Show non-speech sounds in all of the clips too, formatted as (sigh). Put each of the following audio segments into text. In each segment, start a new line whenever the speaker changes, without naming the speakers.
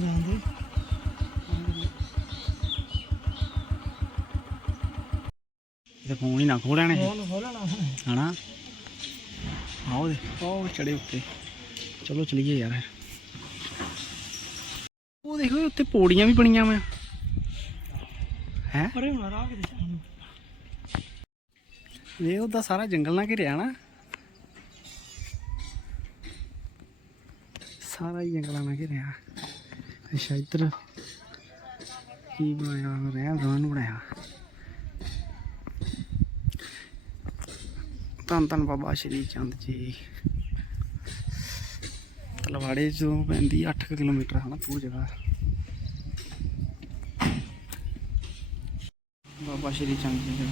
ਜਾਂਦੇ
ਇਹ ਫੋਨ ਹੀ ਨਾ ਖੋਲਿਆ ਨੇ
ਫੋਨ ਖੋਲਣਾ
ਹਨਾ? ਆਓ ਦੇ ਉਹ ਚੜੇ ਉੱਤੇ। ਚਲੋ ਚਲੀਏ ਯਾਰ ਉਹ ਦੇਖੋ ਉੱਤੇ ਪੌੜੀਆਂ ਵੀ ਬਣੀਆਂ ਮੈਂ ਹੈ?
ਪਰੇ ਹੁਣ ਰਾਹ ਕਿਤੇ ਜਾਣਾ?
ਇਹ ਉਹਦਾ ਸਾਰਾ ਜੰਗਲ ਨਾਲ ਘਿਰਿਆ ਨਾ। ਸਾਰਾ ਹੀ ਜੰਗਲਾਂ ਨਾਲ ਘਿਰਿਆ। ਅੱਛਾ, ਇੱਧਰ ਕੀ ਬਣਾਇਆ, ਰਹਿਣ ਰਹਿਣ ਬਣਾਇਆ। ਧੰਨ ਧੰਨ ਬਾਬਾ ਸ਼੍ਰੀ ਚੰਦ ਜੀ। ਤਲਵਾੜੇ ਤੋਂ ਪੈਂਦੀ 8 ਕਿਲੋਮੀਟਰ, ਹਨਾ, ਦੂਰ ਜਗ੍ਹਾ। ਬਾਬਾ ਸ਼੍ਰੀ ਚੰਦ ਜੀ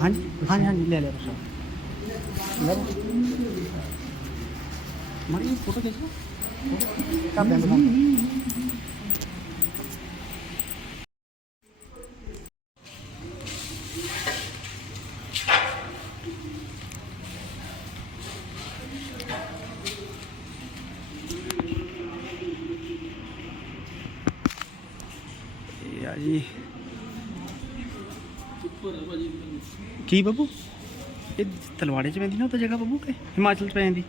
ਹਾਂਜੀ ਹਾਂਜੀ ਹਾਂਜੀ, ਲੈ ਲਿਆ ਤੁਸੀਂ ਲੈ। ਲਓ ਮਾਰੀ ਫੋਟੋ ਖਿੱਚੋ ਕਾ ਬੈਂਡ ਇਹ ਆ ਜੀ। ਕੀ ਬੱਬੂ? ਇਹ ਤਲਵਾੜੇ ਚ ਪੈਂਦੀ ਨਾ ਉਹ ਤਾਂ ਜਗ੍ਹਾ ਬੱਬੂ ਕਿ? ਹਿਮਾਚਲ ਚ ਪੈਂਦੀ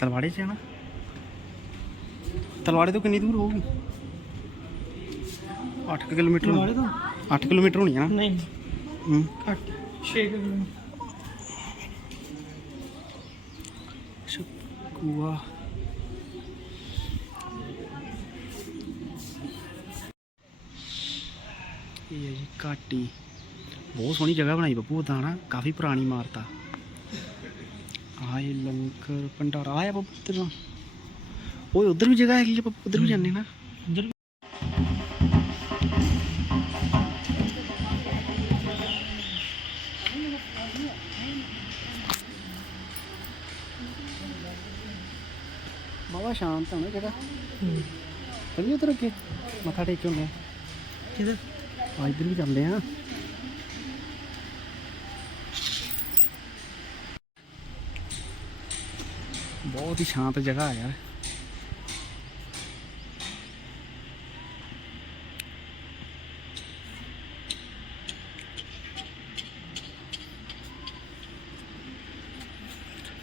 ਤਲਵਾੜੇ ਚ ਹੈ ਨਾ? ਤਲਵਾੜੇ ਤੋਂ ਕਿੰਨੀ ਦੂਰ ਹੋਊਗੀ? 8 ਕਿਲੋਮੀਟਰ
ਤਲਵਾੜੇ ਤੋਂ?
8 ਕਿਲੋਮੀਟਰ ਹੋਣੀ ਆ ਨਾ?
ਨਹੀਂ।
ਹੂੰ।
ਘੱਟ 6 ਕਿਲੋਮੀਟਰ।
ਸ਼ਕੂਆ ਇਹ ਹੈ ਜੀ ਘਾਟੀ। ਬਹੁਤ ਸੋਹਣੀ ਜਗ੍ਹਾ ਬਣਾਈ ਬੱਬੂ ਉਦਾਂ ਨਾ ਕਾਫੀ ਪੁਰਾਣੀ ਇਮਾਰਤ ਆ। ਆਏ ਲੰਕਰ ਭੰਡਾਰਾ ਆਇਆ ਬੱਬੂ ਇੱਧਰ ਨੂੰ ਓਏ ਉਧਰ ਵੀ ਜਗ੍ਹਾ ਹੈਗੀ ਆ ਬੱਬੂ ਉਧਰ ਵੀ ਜਾਂਦੇ ਨਾ।
ਅੰਦਰ
ਬਾਬਾ ਸ਼ਾਂਤ ਹੈ ਨਾ ਜਗ੍ਹਾ। ਚੱਲੀਏ ਉਧਰ ਅੱਗੇ। ਮੱਥਾ ਟੇਕ ਕੇ ਆਉਂਦੇ
ਕਿਧਰ?
ਆ ਇੱਧਰ ਵੀ ਚੱਲਦੇ ਆ। ਬਹੁਤ ਹੀ ਸ਼ਾਂਤ ਜਗ੍ਹਾ ਹੈ ਯਾਰ।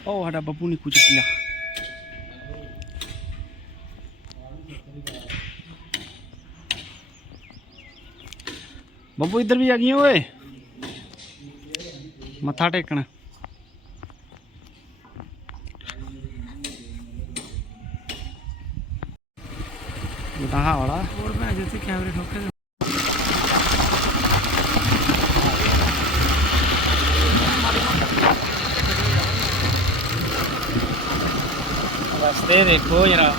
ਉਹ ਸਾਡਾ ਬੱਬੂ ਨਿੱਕੂ ਚੱਕਿਆ ਬੱਬੂ ਇੱਧਰ ਵੀ ਆ ਗਈ ਓਏ। ਮੱਥਾ ਟੇਕਣ। ਬਤਾਹਾ ਵਾਲਾ।
ਹੋਰ ਮੈਂ ਜਿੱਥੇ ਕੈਮਰੇ ਠੋਕੇ
ਰਸਤੇ ਦੇਖੋ ਜਰਾ।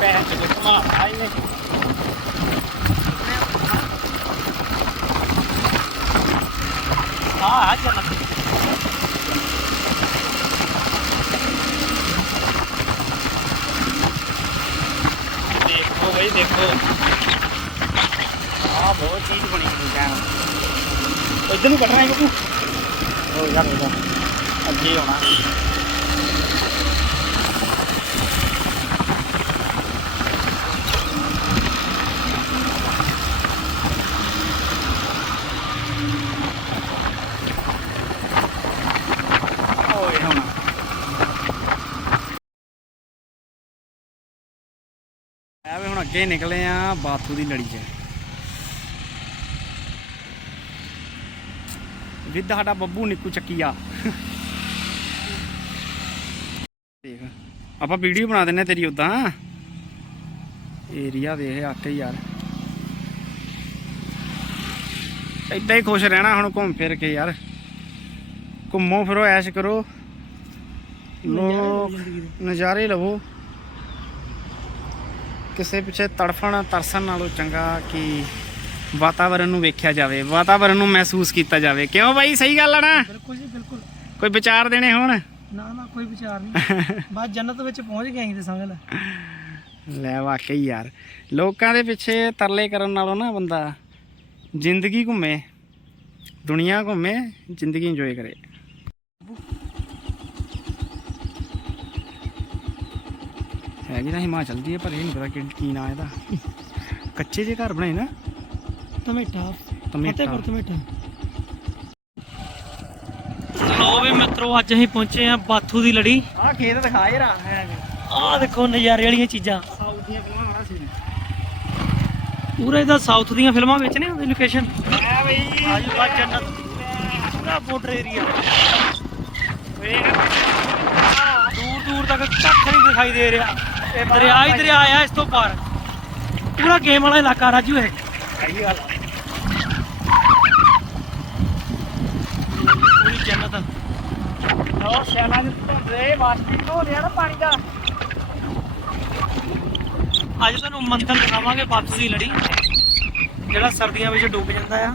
ਪੈਰ ਚ ਘੁਮਾ ਆਈ ਨੇ। ਆ ਆ ਚੱਲ ਦੇਖੋ ਬਈ ਦੇਖੋ ਆ ਬਹੁਤ ਚੀਜ਼ ਬਣੀ ਹੋਈ ਹੈ ਇੱਧਰ ਨੂੰ ਕੱਢਣਾ ਹੈ ਬੱਬੂ ਹੋ ਯਾਰ ਹੋ ਜਾ ਅੱਗੇ ਆਉਣਾ ਓਏ ਹੁਣ ਐਵੇਂ ਹੁਣ ਅੱਗੇ ਨਿਕਲੇ ਆ ਬਾਥੂ ਦੀ ਲੜੀ 'ਚ। ਵਿਦ ਸਾਡਾ ਬੱਬੂ ਨਿੱਕੂ ਚੱਕੀਆ। ਦੇਖ ਆਪਾਂ ਵੀਡੀਓ ਬਣਾ ਦਿੰਨੇ ਤੇਰੀ ਉਦਾਂ ਏਰੀਆ ਦੇਖ ਆਕੇ ਯਾਰ। ਏਦਾਂ ਹੀ ਖੁਸ਼ ਰਹਿਣਾ ਹੁਣ ਘੁੰਮ ਫਿਰ ਕੇ ਯਾਰ। ਘੁੰਮੋ ਫਿਰੋ ਐਸ਼ ਕਰੋ। ਲੋਕ ਨਜ਼ਾਰੇ ਲਵੋ। ਕਿਸੇ ਪਿੱਛੇ ਤੜਫਣ ਤਰਸਣ ਨਾਲੋਂ ਚੰਗਾ ਕਿ ਵਾਤਾਵਰਣ ਨੂੰ ਵੇਖਿਆ ਜਾਵੇ ਵਾਤਾਵਰਣ ਨੂੰ ਮਹਿਸੂਸ ਕੀਤਾ ਜਾਵੇ। ਕਿਉਂ ਬਾਈ? ਸਹੀ ਗੱਲ ਆ ਨਾ?
ਬਿਲਕੁਲ ਜੀ ਬਿਲਕੁਲ।
ਕੋਈ ਵਿਚਾਰ ਦੇਣੇ ਹੋਣ?
ਨਾ ਨਾ ਕੋਈ ਵਿਚਾਰ ਨਹੀਂ। (laughs) ਬਸ ਜੰਨਤ ਵਿੱਚ ਪਹੁੰਚ ਗਏ ਅਸੀਂ ਤੇ ਸਮਝ ਲੈ।
ਲੈ ਵਾਕਈ ਯਾਰ। ਲੋਕਾਂ ਦੇ ਪਿੱਛੇ ਤਰਲੇ ਕਰਨ ਨਾਲੋਂ ਨਾ ਬੰਦਾ ਜ਼ਿੰਦਗੀ ਘੁੰਮੇ ਦੁਨੀਆ ਘੁੰਮੇ ਜ਼ਿੰਦਗੀ ਇੰਜੋਏ ਕਰੇ। ਹੈਗੀ ਤਾਂ ਹਿਮਾਚਲ ਦੀ ਹੈ ਪਰ ਇਹ ਨਹੀਂ ਪਤਾ ਕਿ ਕੀ ਨਾਂ ਇਹਦਾ। ਕੱਚੇ ਜੇ ਘਰ ਬਣਾਏ ਨਾ।
ਟਮੇਟਾ।
ਟਮੇਟਾ।
ਫਤਿਹਪੁਰ ਟਮੇਟਾ। ਲੋ ਵੀ ਮਿੱਤਰੋ ਅੱਜ ਅਸੀਂ ਪਹੁੰਚੇ ਆ ਬਾਥੂ ਦੀ ਲੜੀ।
ਆਹ ਖੇਤ ਦਿਖਾ ਯਾਰ
ਆਹ ਦੇਖੋ ਨਜ਼ਾਰੇ ਵਾਲੀਆਂ ਚੀਜ਼ਾਂ।
ਸਾਊਥ ਦੀਆਂ ਫਿਲਮਾਂ ਵਾਲਾ ਸੀ।
ਪੂਰੇ ਦਾ ਸਾਊਥ ਦੀਆਂ ਫਿਲਮਾਂ ਵਿੱਚ ਨੇ ਉਹਦੀ ਲੋਕੇਸ਼ਨ
ਐ ਬਈ।
ਆਜੂ ਬਾ ਜੰਨਤ। ਪੂਰਾ ਬਾਰਡਰ ਏਰੀਆ ਦੂਰ ਦੂਰ ਤੱਕ ਕੱਖ ਨਹੀਂ ਦਿਖਾਈ ਦੇ ਰਿਹਾ। ਦਰਿਆ ਹੀ ਦਰਿਆ ਆ ਇਸ ਤੋਂ ਪਾਰ। ਪੂਰਾ ਗੇਮ ਵਾਲਾ ਇਲਾਕਾ ਰਾਜੂ ਹੈ
ਸਹੀ ਗੱਲ
ਪੂਰੀ ਜੰਨਤ।
ਉਹ ਸਿਆਲਾਂ ਦੇ ਧੁੰਦੇ ਵਾਸਤੇ ਧੋ ਲਿਆ ਨਾ ਪਾਣੀ ਦਾ।
ਅੱਜ ਤੁਹਾਨੂੰ ਮੰਦਰ ਦਿਖਾਵਾਂਗੇ ਦੀ ਲੜੀ ਜਿਹੜਾ ਸਰਦੀਆਂ ਵਿੱਚ ਡੁੱਬ ਜਾਂਦਾ ਆ।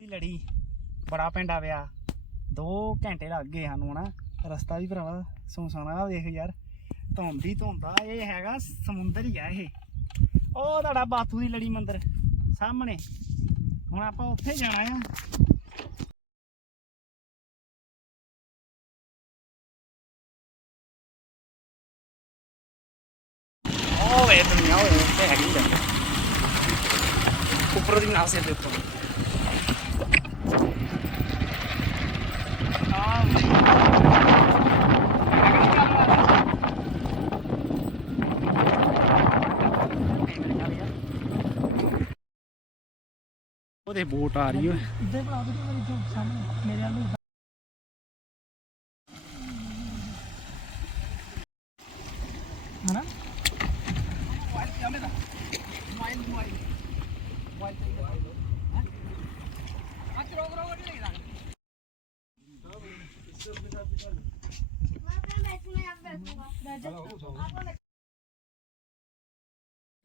ਦੀ ਲੜੀ, ਬੜਾ ਪਿੰਡ ਆ ਪਿਆ 2 ਘੰਟੇ ਲੱਗ ਗਏ ਸਾਨੂੰ ਹਨਾ। ਰਸਤਾ ਵੀ ਭਰਾਵਾ ਸੁਨਸਾਨਾ ਦੇਖ ਯਾਰ। ਧੁੰਦ ਹੀ ਇਹ ਹੈਗਾ ਸਮੁੰਦਰ ਹੀ ਆ ਇਹ। ਉਹ ਤੁਹਾਡਾ ਬਾਥੂ ਦੀ ਲੜੀ ਮੰਦਰ, ਸਾਹਮਣੇ। ਹੁਣ ਆਪਾਂ ਉੱਥੇ ਜਾਣਾ ਆ। ਉਹ ਦੁਨੀਆ ਹੋਏ ਤੇ ਹੈਗੀ ਜਾਂਦਾ ਉੱਪਰ ਦੀ ਨਾਸੇ ਦੇ ਉੱਪਰ। ਉਹਦੇ ਬੋਟ ਆ ਰਹੀ ਓਏ।
ਇੱਧਰ ਬਣਾ ਦੋ ਮੇਰੀ ਜੋ ਸਾਹਮਣੇ ਮੇਰੇ ਵੱਲ ਹਨਾ?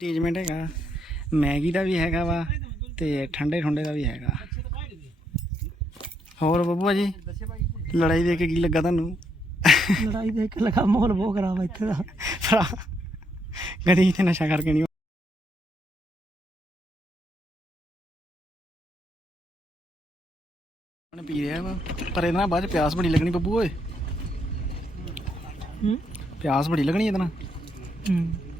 ਅਰੇਂਜਮੈਂਟ ਹੈਗਾ। ਮੈਗੀ ਦਾ ਵੀ ਹੈਗਾ ਵਾ। ਤੇ ਠੰਡੇ ਠੰਡੇ ਦਾ ਵੀ ਹੈਗਾ। ਹੋਰ ਬੱਬੂਆ ਜੀ ਲੜਾਈ ਦੇਖ ਕੇ ਕੀ ਲੱਗਾ ਤੁਹਾਨੂੰ?
ਲੜਾਈ ਦੇਖ ਕੇ ਲਗਾ ਮਾਹੌਲ ਬਹੁਤ ਖਰਾਬ ਆ ਇੱਥੇ ਦਾ।
ਭਰਾ ਗੜੀ ਤੇ ਨਸ਼ਾ ਕਰਕੇ ਨਹੀਂ ਉਹਨੇ ਪੀ ਰਿਹਾ ਵਾ ਪਰ ਇਹਦੇ ਨਾਲ ਬਾਅਦ ਚ ਪਿਆਸ ਬੜੀ ਲੱਗਣੀ ਬੱਬੂ ਓਏ।
ਹੂੰ?
ਪਿਆਸ ਬੜੀ ਲੱਗਣੀ ਇਹਦੇ ਨਾਲ।
ਹੂੰ।